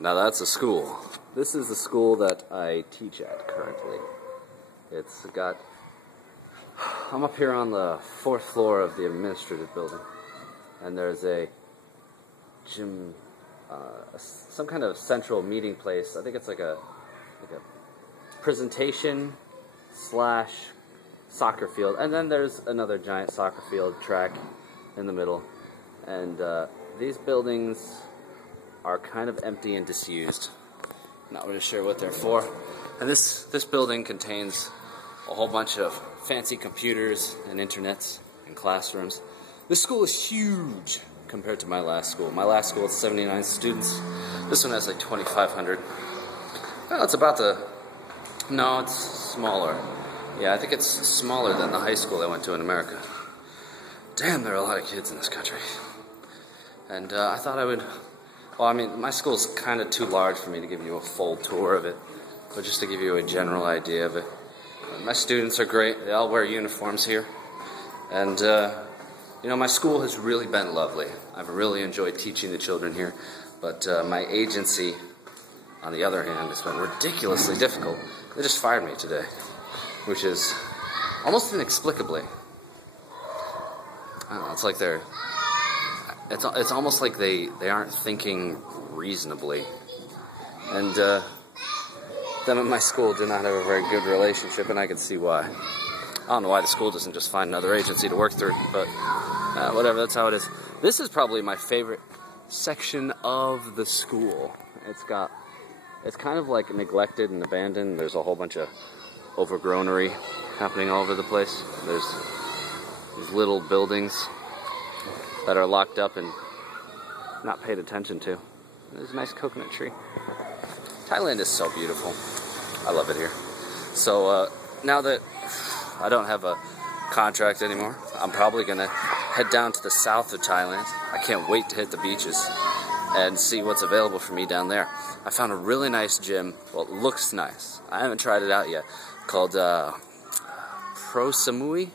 Now that's a school. This is the school that I teach at currently. It's got... I'm up here on the 4th floor of the administrative building, and there's a gym, some kind of central meeting place. I think it's like a presentation slash soccer field, and then there's another giant soccer field track in the middle. And these buildings are kind of empty and disused. Not really sure what they're for. And this building contains a whole bunch of fancy computers and internets and classrooms. This school is huge compared to my last school. My last school had 79 students. This one has like 2,500. Well, it's about the... No, it's smaller. Yeah, I think it's smaller than the high school I went to in America. Damn, there are a lot of kids in this country. And I thought I would... Well, I mean, my school's kind of too large for me to give you a full tour of it, but just to give you a general idea of it. My students are great. They all wear uniforms here. And, you know, my school has really been lovely. I've really enjoyed teaching the children here. But my agency, on the other hand, has been ridiculously difficult. They just fired me today, which is almost inexplicably. I don't know, it's like they're... It's almost like they aren't thinking reasonably. And them at my school do not have a very good relationship, and I can see why. I don't know why the school doesn't just find another agency to work through, but whatever, that's how it is. This is probably my favorite section of the school. It's kind of like neglected and abandoned. There's a whole bunch of overgrownery happening all over the place. There's these little buildings that are locked up and not paid attention to. There's a nice coconut tree. Thailand is so beautiful. I love it here. So now that I don't have a contract anymore, I'm probably going to head down to the south of Thailand. I can't wait to hit the beaches and see what's available for me down there. I found a really nice gym. Well, it looks nice. I haven't tried it out yet. Called Pro Samui?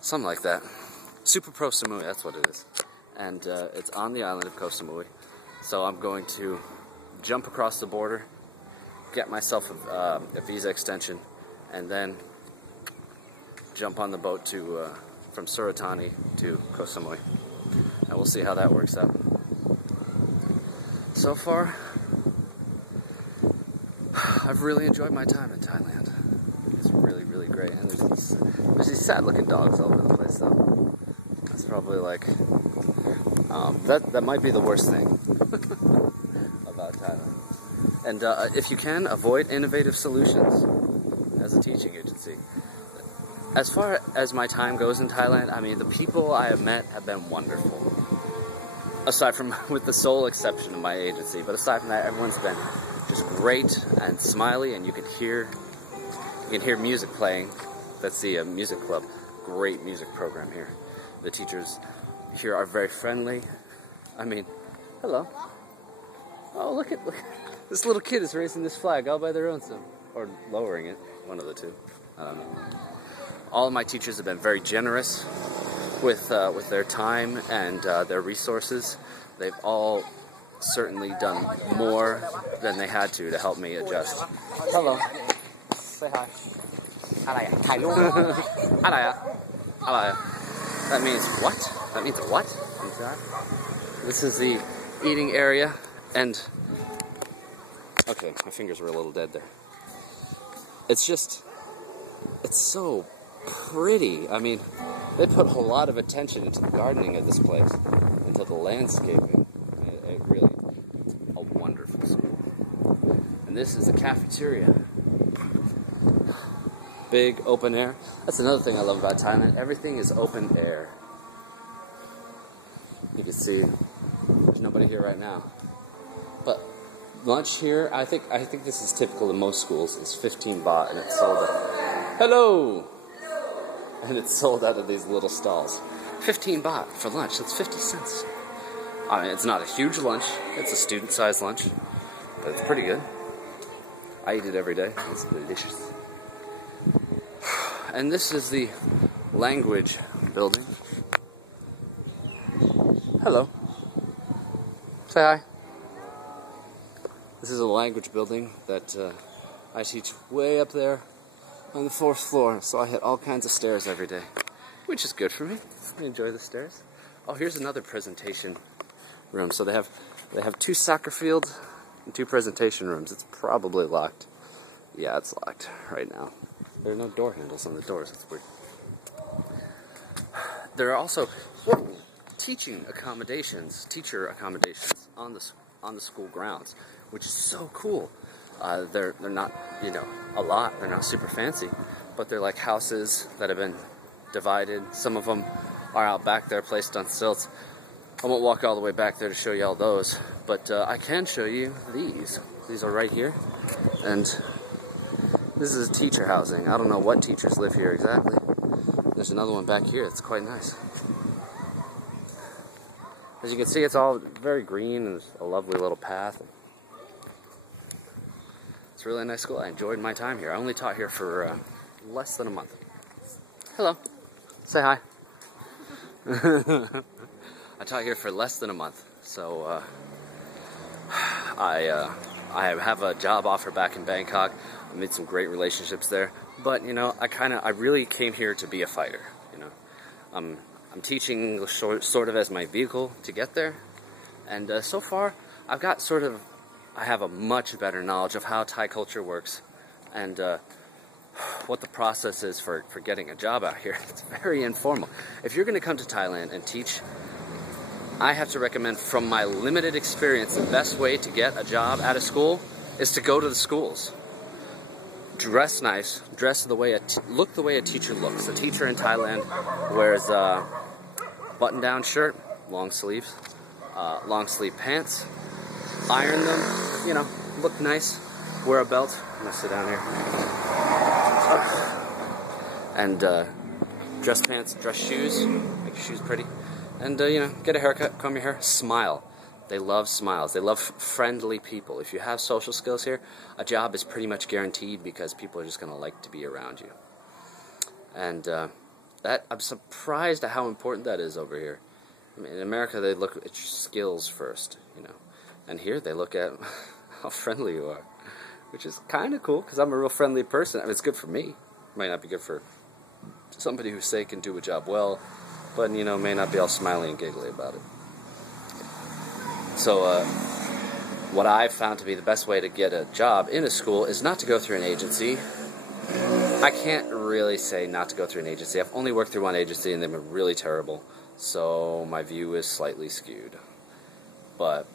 Something like that. Super Pro Samui, that's what it is. And it's on the island of Koh Samui. So I'm going to jump across the border, get myself a visa extension, and then jump on the boat to from Suratani to Koh Samui. And we'll see how that works out. So far, I've really enjoyed my time in Thailand. It's really, really great. And there's these sad-looking dogs all over the place, though. That's probably like, that might be the worst thing about Thailand. And if you can, avoid innovative solutions as a teaching agency. As far as my time goes in Thailand, I mean, the people I have met have been wonderful. Aside from, with the sole exception of my agency, but aside from that, everyone's been just great and smiley, and you can hear music playing. That's the music club. Great music program here. The teachers here are very friendly. I mean, hello. Oh, look. This little kid is raising this flag all by their own self. Or lowering it. One of the two. I don't know. All of my teachers have been very generous with their time and their resources. They've all certainly done more than they had to help me adjust. Hello. Say hi. That means what? That means what? This is the eating area, and okay, my fingers were a little dead there. It's so pretty. I mean, they put a lot of attention into the gardening of this place, into the landscaping. It really, a wonderful school. And this is the cafeteria. Big open air. That's another thing I love about Thailand. Everything is open air. You can see there's nobody here right now. But lunch here, I think this is typical of most schools. It's 15 baht and it's sold out. Hello! And it's sold out of these little stalls. 15 baht for lunch. That's 50 cents. I mean, it's not a huge lunch. It's a student-sized lunch. But it's pretty good. I eat it every day. It's delicious. And this is the language building. Hello. Say hi. This is a language building that I teach way up there on the 4th floor, so I hit all kinds of stairs every day, which is good for me. I enjoy the stairs. Oh, here's another presentation room. So they have 2 soccer fields and 2 presentation rooms. It's probably locked. Yeah, it's locked right now. There are no door handles on the doors. It's weird. There are also teacher accommodations on the school grounds, which is so cool. They're not, a lot. They're not super fancy, but they're like houses that have been divided. Some of them are out back there, placed on stilts. I won't walk all the way back there to show you all those, but I can show you these. These are right here, and this is teacher housing. I don't know what teachers live here exactly. There's another one back here. It's quite nice. As you can see, it's all very green, and there's a lovely little path. It's really a nice school. I enjoyed my time here. I only taught here for less than a month. Hello. Say hi. I taught here for less than a month, so I have a job offer back in Bangkok. I made some great relationships there, but I really came here to be a fighter. I'm teaching English sort of as my vehicle to get there, and so far I have a much better knowledge of how Thai culture works and what the process is for getting a job out here. It's very informal. If you're going to come to Thailand and teach, I have to recommend, from my limited experience, the best way to get a job at a school is to go to the schools. Dress nice, look the way a teacher looks. A teacher in Thailand wears a button-down shirt, long sleeve pants, iron them, look nice, wear a belt. I'm gonna sit down here. And dress pants, dress shoes, make your shoes pretty. And, get a haircut, comb your hair, smile. They love smiles. They love friendly people. If you have social skills here, a job is pretty much guaranteed because people are just going to like to be around you. And I'm surprised at how important that is over here. I mean, in America, they look at your skills first, And here, they look at how friendly you are, which is kind of cool because I'm a real friendly person. I mean, it's good for me. It might not be good for somebody who, say, can do a job well, but, may not be all smiley and giggly about it. So, what I've found to be the best way to get a job in a school is not to go through an agency. I can't really say not to go through an agency. I've only worked through one agency, and they've been really terrible, so my view is slightly skewed. But,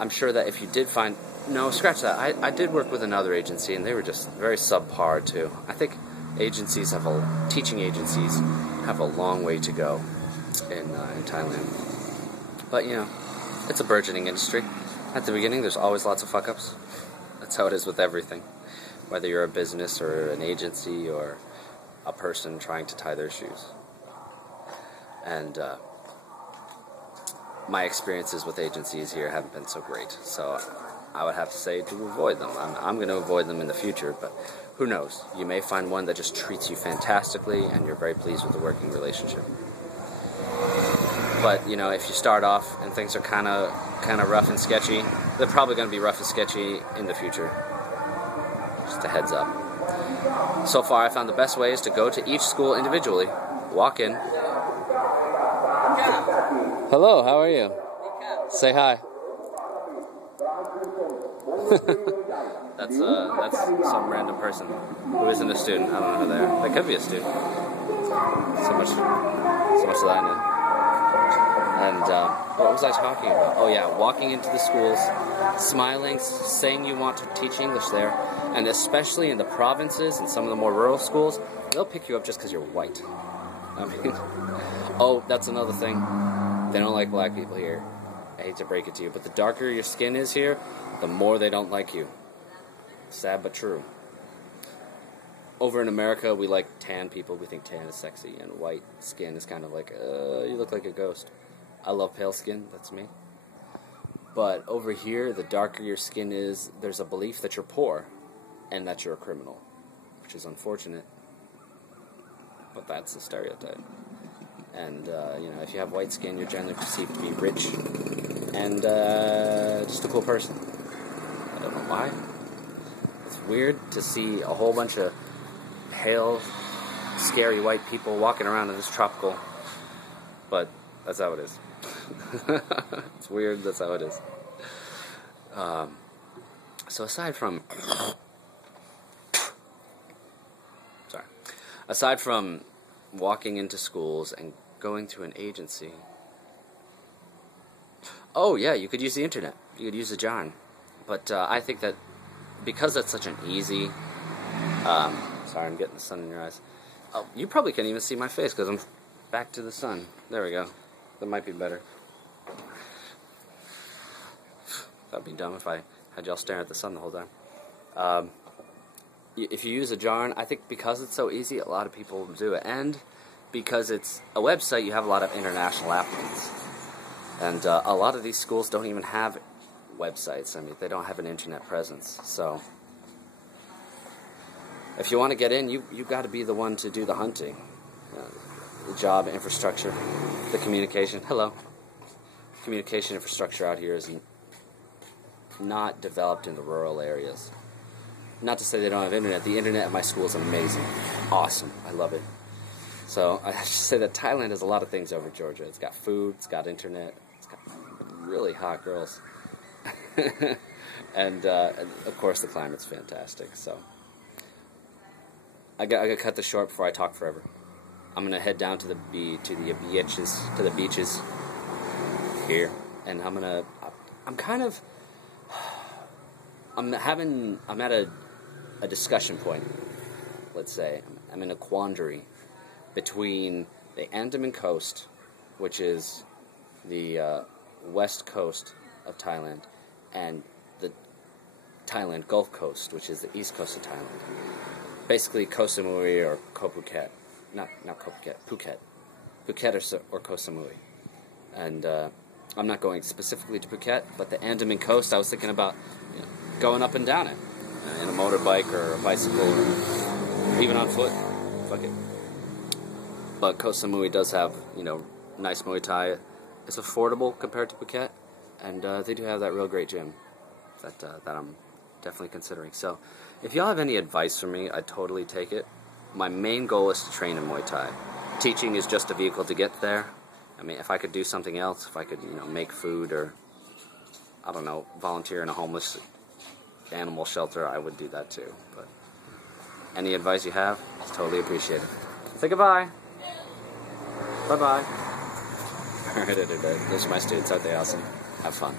I'm sure that if you did find... No, scratch that. I did work with another agency, and they were just very subpar, too. I think teaching agencies have a long way to go in Thailand. But, it's a burgeoning industry. At the beginning, there's always lots of fuck-ups. That's how it is with everything. Whether you're a business or an agency or a person trying to tie their shoes. And my experiences with agencies here haven't been so great. So I would have to say to avoid them. I'm going to avoid them in the future, but who knows? You may find one that just treats you fantastically and you're very pleased with the working relationship. But, if you start off and things are kind of rough and sketchy, they're probably going to be rough and sketchy in the future. Just a heads up. So far, I found the best way is to go to each school individually, walk in. Hello, how are you? Say hi. That's some random person who isn't a student. I don't know who they are. They could be a student. So much that I know. And what was I talking about? Oh yeah, walking into the schools, smiling, saying you want to teach English there, and especially in the provinces and some of the more rural schools, they'll pick you up just because you're white. I mean, oh, that's another thing. They don't like black people here. I hate to break it to you, but the darker your skin is here, the more they don't like you. Sad but true. Over in America, we like tan people. We think tan is sexy, and white skin is kind of like, you look like a ghost. I love pale skin, that's me. But over here, the darker your skin is, there's a belief that you're poor and that you're a criminal, which is unfortunate, but that's a stereotype. And, if you have white skin, you're generally perceived to be rich and just a cool person. Don't know why. It's weird to see a whole bunch of pale, scary white people walking around in this tropical, but that's how it is. It's weird, that's how it is. So aside from walking into schools and going to an agency, oh yeah, you could use the internet. You could use the John. But I think that because that's such an easy... sorry, I'm getting the sun in your eyes. Oh, you probably can't even see my face because I'm back to the sun. There we go. That might be better. That'd be dumb if I had y'all staring at the sun the whole time. If you use a Jarn, I think because it's so easy, a lot of people do it. And because it's a website, you have a lot of international applicants. And a lot of these schools don't even have websites. I mean, they don't have an internet presence. So if you want to get in, you've got to be the one to do the hunting. The job infrastructure, the communication. Hello. Communication infrastructure out here is not developed in the rural areas. Not to say they don't have internet. The internet at my school is amazing. Awesome. I love it. So I have to say that Thailand has a lot of things over Georgia. It's got food, it's got internet, it's got really hot girls. and of course the climate's fantastic. So I gotta cut this short before I talk forever. I'm gonna head down to the beaches here, and I'm at a discussion point. Let's say I'm in a quandary between the Andaman coast, which is the west coast of Thailand, and the Thailand Gulf Coast, which is the east coast of Thailand. Basically, Koh Samui or Koh Phuket. Not Koh Phuket, Phuket. Phuket or Koh Samui. And I'm not going specifically to Phuket, but the Andaman coast, I was thinking about going up and down it in a motorbike or a bicycle or even on foot. Fuck it. But Koh Samui does have, nice Muay Thai. It's affordable compared to Phuket, and they do have that real great gym that I'm definitely considering. So if y'all have any advice for me, I'd totally take it. My main goal is to train in Muay Thai. Teaching is just a vehicle to get there. I mean, if I could do something else, if I could, make food or, I don't know, volunteer in a homeless animal shelter, I would do that too. But any advice you have, it's totally appreciated. Say goodbye. Bye-bye. Alright, those are my students. Aren't they awesome? Have fun.